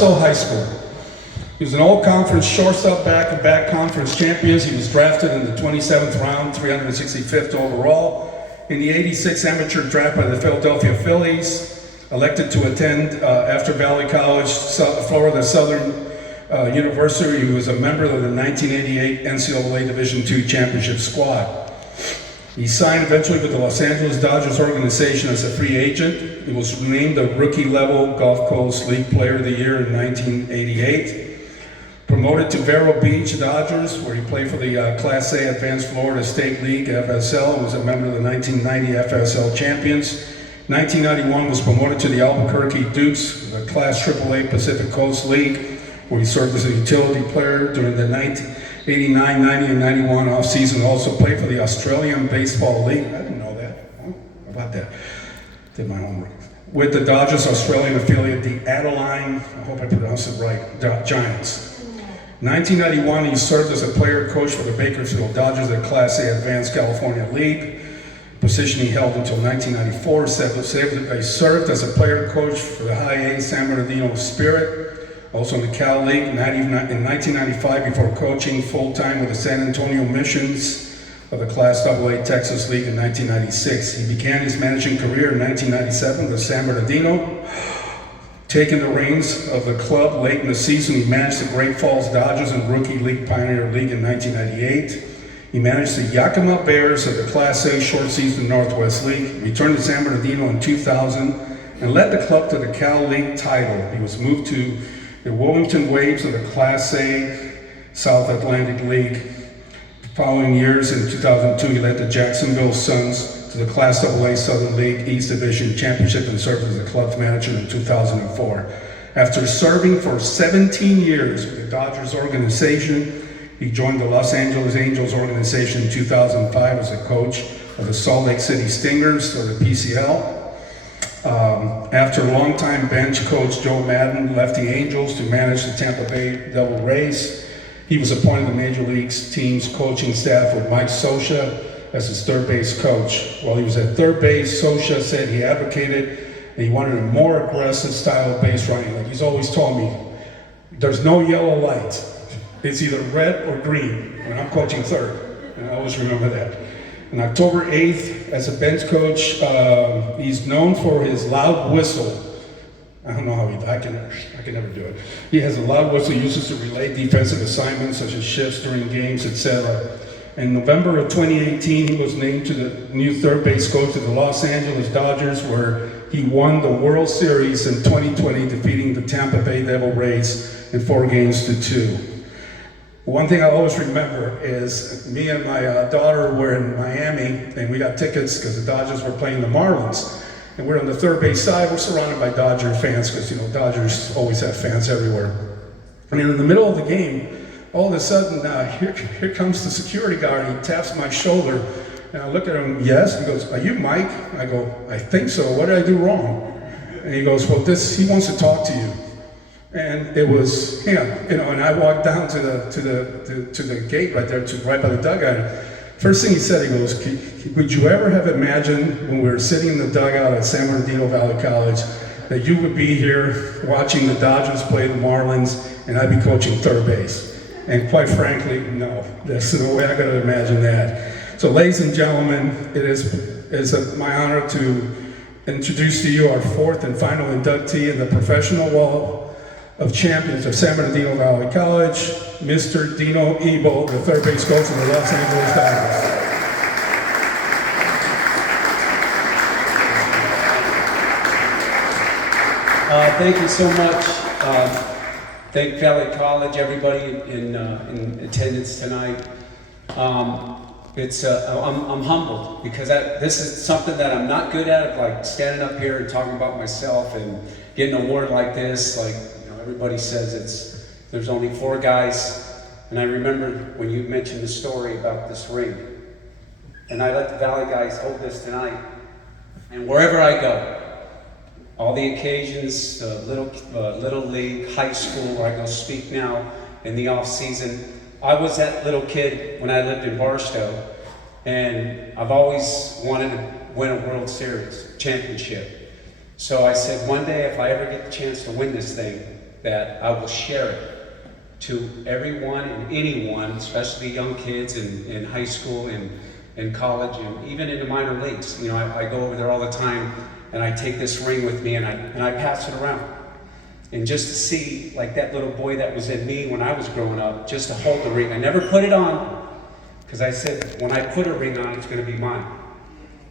Marcel High School. He was an all-conference shortstop back-to-back conference champions. He was drafted in the 27th round, 365th overall, in the '86 amateur draft by the Philadelphia Phillies. Elected to attend after Valley College, Florida Southern University. He was a member of the 1988 NCAA Division II championship squad. He signed eventually with the Los Angeles Dodgers organization as a free agent. He was named the rookie-level Gulf Coast League Player of the Year in 1988. Promoted to Vero Beach Dodgers, where he played for the Class A Advanced Florida State League, FSL, and was a member of the 1990 FSL champions. 1991 was promoted to the Albuquerque Dukes, the Class AAA Pacific Coast League, where he served as a utility player during the 89, 90, and 91 off-season. Also played for the Australian Baseball League. I didn't know that. How about that? Did my homework. With the Dodgers Australian affiliate, the Adeline, I hope I pronounced it right, Giants. 1991, he served as a player coach for the Bakersfield Dodgers at Class A Advanced California League, position he held until 1994. He served as a player coach for the High A San Bernardino Spirit, also in the Cal League in 1995 before coaching full-time with the San Antonio Missions of the Class AA Texas League in 1996. He began his managing career in 1997 with San Bernardino. Taking the reins of the club late in the season, he managed the Great Falls Dodgers in Rookie League Pioneer League in 1998. He managed the Yakima Bears of the Class A Short Season Northwest League, returned to San Bernardino in 2000, and led the club to the Cal League title. He was moved to the Wilmington Waves of the Class A South Atlantic League. The following years, in 2002, he led the Jacksonville Suns to the Class AA Southern League East Division Championship and served as the club's manager in 2004. After serving for 17 years with the Dodgers organization, he joined the Los Angeles Angels organization in 2005 as a coach of the Salt Lake City Stingers, or the PCL. After longtime bench coach Joe Madden left the Angels to manage the Tampa Bay Devil Rays, he was appointed to the Major League's team's coaching staff with Mike Scioscia as his third base coach. While he was at third base, Scioscia said he advocated and he wanted a more aggressive style of base running. Like he's always told me, there's no yellow light. It's either red or green when I'm coaching third. And I always remember that. On October 8th, as a bench coach, he's known for his loud whistle. I don't know how I can never do it. He has a loud whistle he uses to relay defensive assignments such as shifts during games, etc. In November of 2018, he was named to the new third base coach of the Los Angeles Dodgers, where he won the World Series in 2020, defeating the Tampa Bay Devil Rays in 4-2. One thing I always remember is me and my daughter were in Miami, and we got tickets because the Dodgers were playing the Marlins. And we're on the third base side. We're surrounded by Dodger fans because, Dodgers always have fans everywhere. And in the middle of the game, all of a sudden, here comes the security guard. He taps my shoulder, and I look at him. Yes. He goes, "Are you Mike?" I go, "I think so. What did I do wrong?" And he goes, "Well, he wants to talk to you." And it was him, And I walked down to the gate right there, right by the dugout. First thing he said, he goes, "Would you ever have imagined when we were sitting in the dugout at San Bernardino Valley College that you would be here watching the Dodgers play the Marlins and I'd be coaching third base?" And quite frankly, no, there's no way I could have imagined that. So ladies and gentlemen, it's my honor to introduce to you our fourth and final inductee in the Professional Wall of Champions of San Bernardino Valley College, Mr. Dino Ebel, the third base coach of the Los Angeles Dodgers. Thank you so much. Thank Valley College, everybody in attendance tonight. I'm humbled because this is something that I'm not good at, like standing up here and talking about myself and getting an award like this. Like, everybody says there's only 4 guys, and I remember when you mentioned the story about this ring, and I let the Valley guys hold this tonight, and wherever I go, all the occasions, little league, high school, where I go speak now in the off season. I was that little kid when I lived in Barstow, and I've always wanted to win a World Series championship. So I said, one day if I ever get the chance to win this thing, that I will share it to everyone and anyone, especially young kids in high school and in college and even in the minor leagues. You know, I go over there all the time and I take this ring with me and I pass it around. And just to see like that little boy that was in me when I was growing up, just to hold the ring. I never put it on because I said when I put a ring on, it's going to be mine.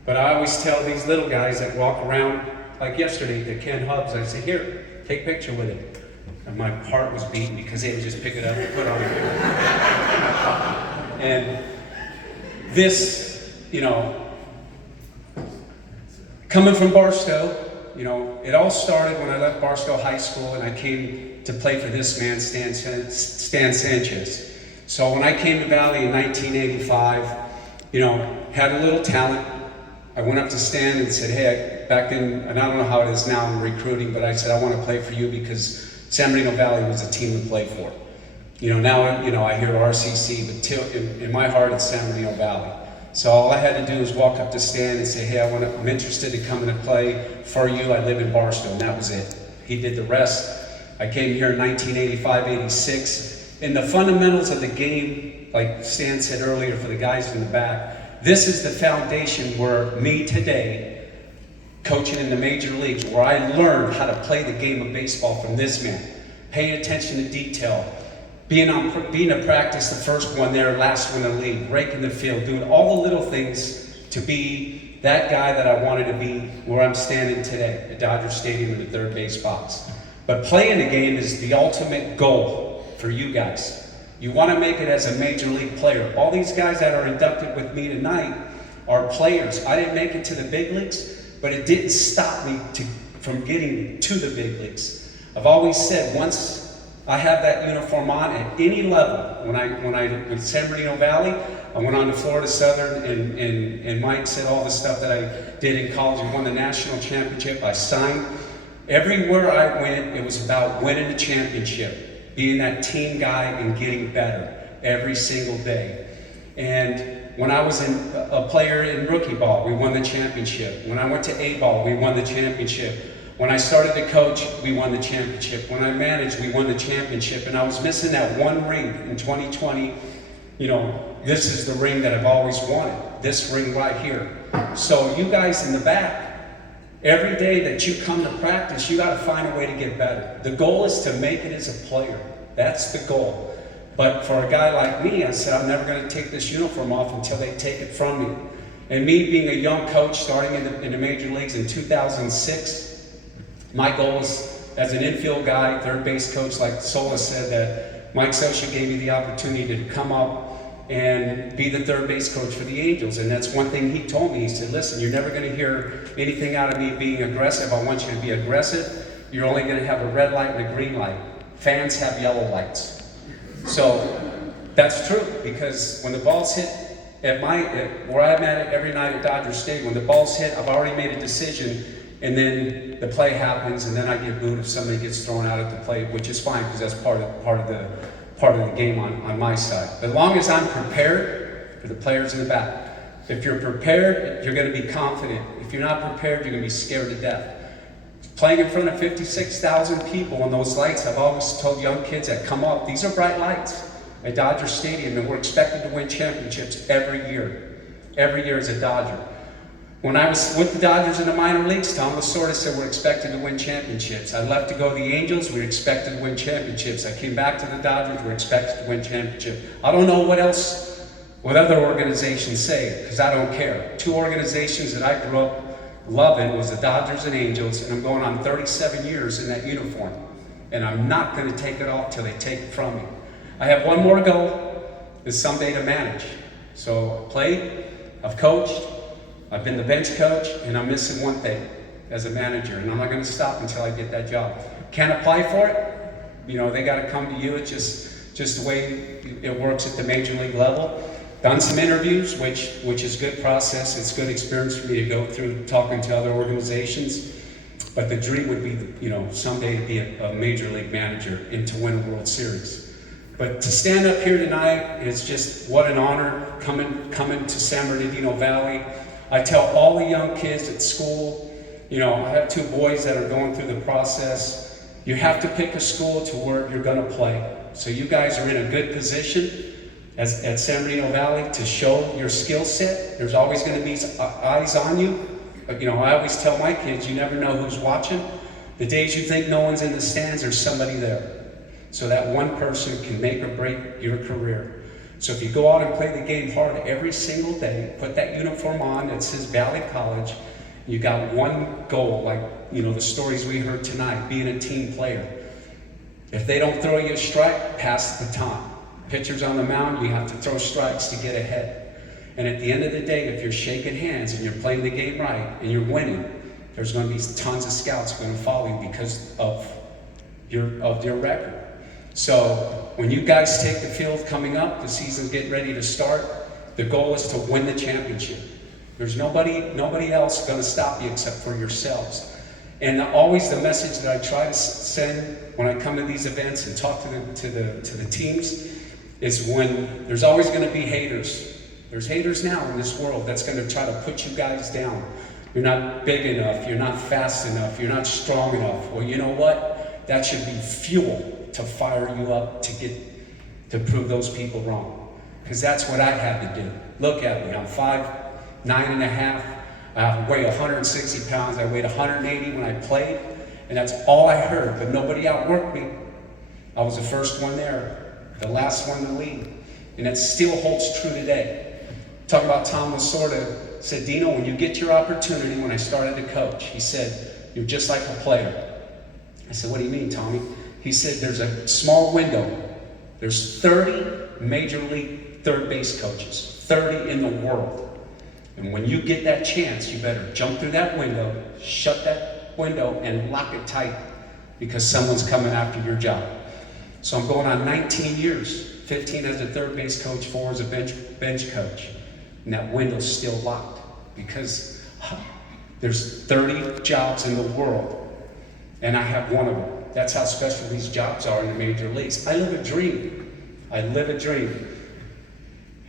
But I always tell these little guys that walk around, like yesterday, the Ken Hubs, I say, here, take a picture with it. And my heart was beating because they would just pick it up and put it on it. And this, you know, coming from Barstow, you know, it all started when I left Barstow High School and I came to play for this man, Stan Sanchez. So when I came to Valley in 1985, you know, had a little talent. I went up to Stan and said, hey, back then, and I don't know how it is now in recruiting, but I said, I want to play for you because San Bernardino Valley was the team to play for. You know, now, you know, I hear RCC, but in my heart, it's San Bernardino Valley. So all I had to do was walk up to Stan and say, hey, I'm interested in coming to play for you. I live in Barstow, and that was it. He did the rest. I came here in 1985, 86. And the fundamentals of the game, like Stan said earlier for the guys in the back, this is the foundation where me today, coaching in the major leagues, where I learned how to play the game of baseball from this man, paying attention to detail, being at practice, the first one there, last one in the league, raking the field, doing all the little things to be that guy that I wanted to be where I'm standing today at Dodger Stadium in the third base box. But playing the game is the ultimate goal for you guys. You want to make it as a major league player. All these guys that are inducted with me tonight are players. I didn't make it to the big leagues, but it didn't stop me from getting to the big leagues. I've always said once I have that uniform on at any level. When I in San Bernardino Valley, I went on to Florida Southern, and Mike said all the stuff that I did in college. I won the national championship. I signed. Everywhere I went, it was about winning the championship, being that team guy and getting better every single day. And when I was a player in rookie ball, we won the championship. When I went to A ball, we won the championship. When I started to coach, we won the championship. When I managed, we won the championship. And I was missing that one ring in 2020. You know, this is the ring that I've always wanted. This ring right here. So you guys in the back, every day that you come to practice, you got to find a way to get better. The goal is to make it as a player. That's the goal. But for a guy like me, I said, I'm never going to take this uniform off until they take it from me. And me being a young coach, starting in the major leagues in 2006, my goal was, as an infield guy, third base coach, like Sola said, that Mike Scioscia gave me the opportunity to come up and be the third base coach for the Angels. And that's one thing he told me. He said, listen, you're never going to hear anything out of me being aggressive. I want you to be aggressive. You're only going to have a red light and a green light. Fans have yellow lights. So that's true, because when the ball's hit where I'm at it every night at Dodger Stadium, when the ball's hit, I've already made a decision. And then the play happens, and then I get booed if somebody gets thrown out at the plate, which is fine because that's part of the game on my side. But as long as I'm prepared for the players in the back, if you're prepared, you're going to be confident. If you're not prepared, you're going to be scared to death. Playing in front of 56,000 people on those lights, I've always told young kids that come up, these are bright lights at Dodger Stadium, and we're expected to win championships every year. Every year as a Dodger. When I was with the Dodgers in the minor leagues, Tom Lasorda said we're expected to win championships. I left to go to the Angels, we were expected to win championships. I came back to the Dodgers, we're expected to win championships. I don't know what other organizations say, because I don't care. Two organizations that I grew up loving was the Dodgers and Angels, and I'm going on 37 years in that uniform. And I'm not going to take it off till they take it from me. I have one more goal, is someday to manage. So I've played, I've coached, I've been the bench coach, and I'm missing one thing as a manager, and I'm not going to stop until I get that job. Can't apply for it. You know, they got to come to you. It's just the way it works at the major league level. Done some interviews, which is good process. It's good experience for me to go through talking to other organizations. But the dream would be, you know, someday to be a major league manager and to win a World Series. But to stand up here tonight, it's just what an honor coming to San Bernardino Valley. I tell all the young kids at school, you know, I have two boys that are going through the process. You have to pick a school to where you're going to play. So you guys are in a good position at San Bernardino Valley to show your skill set. There's always going to be eyes on you. You know, I always tell my kids, you never know who's watching. The days you think no one's in the stands, there's somebody there. So that one person can make or break your career. So if you go out and play the game hard every single day, put that uniform on that says Valley College, you got one goal, like, you know, the stories we heard tonight, being a team player. If they don't throw you a strike, pass the baton. Pitchers on the mound, you have to throw strikes to get ahead. And at the end of the day, if you're shaking hands and you're playing the game right and you're winning, there's going to be tons of scouts going to follow you because of your record. So when you guys take the field coming up, the season's getting ready to start, the goal is to win the championship. There's nobody else going to stop you except for yourselves. And always the message that I try to send when I come to these events and talk to the teams is when there's always going to be haters. There's haters now in this world that's going to try to put you guys down. You're not big enough, you're not fast enough, you're not strong enough. Well, you know what? That should be fuel to fire you up to prove those people wrong. Because that's what I had to do. Look at me, I'm 5'9½". I weigh 160 pounds. I weighed 180 when I played, and that's all I heard. But nobody outworked me. I was the first one there, the last one to leave, and that still holds true today. Talk about Tom Lasorda said, Dino, when you get your opportunity, when I started to coach, he said, you're just like a player. I said, what do you mean, Tommy? He said, there's a small window. There's 30 major league third base coaches, 30 in the world. And when you get that chance, you better jump through that window, shut that window, and lock it tight because someone's coming after your job. So I'm going on 19 years, 15 as a third base coach, 4 as a bench coach. And that window's still locked because there's 30 jobs in the world, and I have one of them. That's how special these jobs are in the major leagues. I live a dream. I live a dream.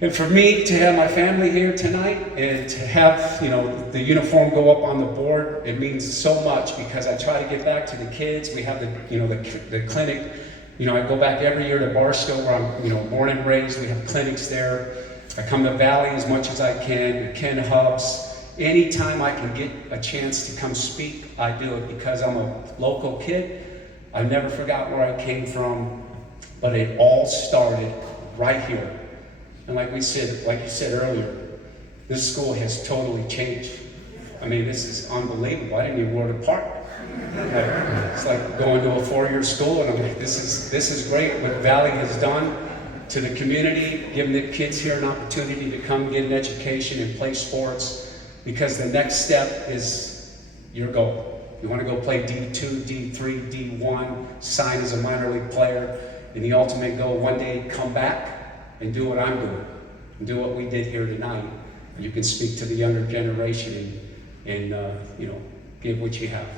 And for me to have my family here tonight and to have, you know, the uniform go up on the board, it means so much because I try to get back to the kids. We have the clinic. You know, I go back every year to Barstow where I'm, you know, born and raised. We have clinics there. I come to Valley as much as I can, to Ken Hubs. Anytime I can get a chance to come speak, I do it because I'm a local kid. I never forgot where I came from, but it all started right here. And like you said earlier, this school has totally changed. I mean, this is unbelievable. I didn't even know where to park. It's like going to a 4-year school, and I'm like, this is great what Valley has done to the community, giving the kids here an opportunity to come get an education and play sports, because the next step is your goal. You want to go play D2, D3, D1, sign as a minor league player, and the ultimate goal, one day come back and do what I'm doing, and do what we did here tonight. You can speak to the younger generation and you know, give what you have.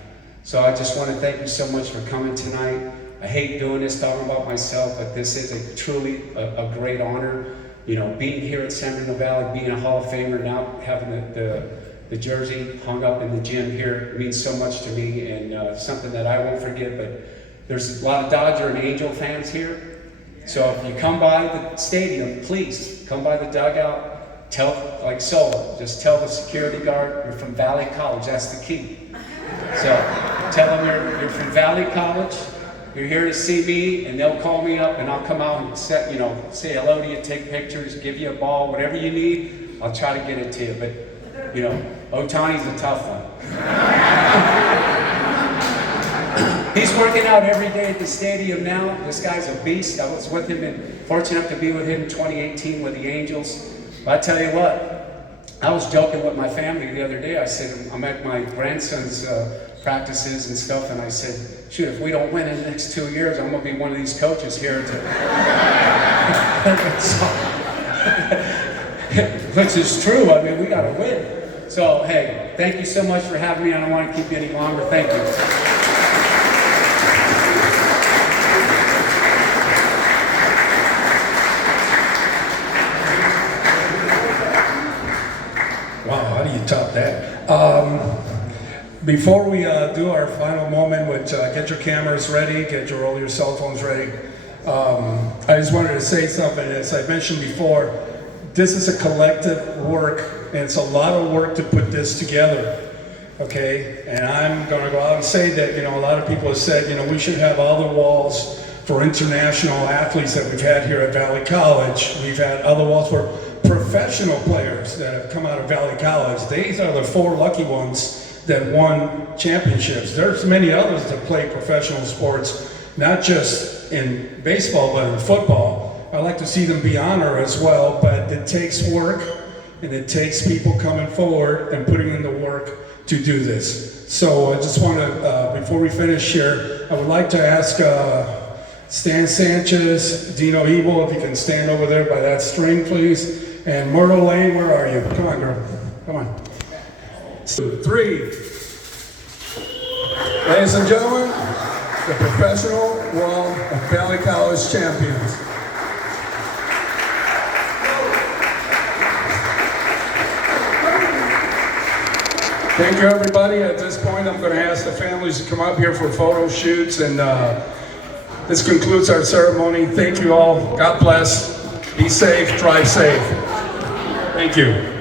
So I just want to thank you so much for coming tonight. I hate doing this, talking about myself, but this is truly a great honor. You know, being here at San Bernardino Valley, being a Hall of Famer, now having the jersey hung up in the gym here, it means so much to me, and something that I won't forget. But there's a lot of Dodger and Angel fans here. So if you come by the stadium, please come by the dugout, like Solo, just tell the security guard you're from Valley College, that's the key. So tell them you're from Valley College, you're here to see me, and they'll call me up and I'll come out and say hello to you, take pictures, give you a ball, whatever you need, I'll try to get it to you. But, you know, Otani's a tough one. He's working out every day at the stadium now. This guy's a beast. I was with him and fortunate enough to be with him in 2018 with the Angels. But I tell you what, I was joking with my family the other day. I said, I'm at my grandson's practices and stuff, and I said, shoot, if we don't win in the next 2 years, I'm going to be one of these coaches here which is true. I mean, we got to win. So, hey, thank you so much for having me. I don't want to keep you any longer. Thank you. Wow, how do you top that? Before we do our final moment, which get your cameras ready, get all your cell phones ready, I just wanted to say something. As I mentioned before, this is a collective work, and it's a lot of work to put this together. Okay, and I'm going to go out and say that, a lot of people have said, we should have all the walls for international athletes that we've had here at Valley College. We've had other walls for professional players that have come out of Valley College. These are the 4 lucky ones that won championships. There's many others that play professional sports, not just in baseball, but in football. I like to see them be honored as well, but it takes work, and it takes people coming forward and putting in the work to do this. So I just want to, before we finish here, I would like to ask Stan Sanchez, Dino Ebel, if you can stand over there by that string, please. And Myrtle Lane, where are you? Come on, girl. Come on. 2, 3. Ladies and gentlemen, the professional wall of Valley College champions. Thank you, everybody. At this point, I'm going to ask the families to come up here for photo shoots, and this concludes our ceremony. Thank you all. God bless. Be safe. Drive safe. Thank you.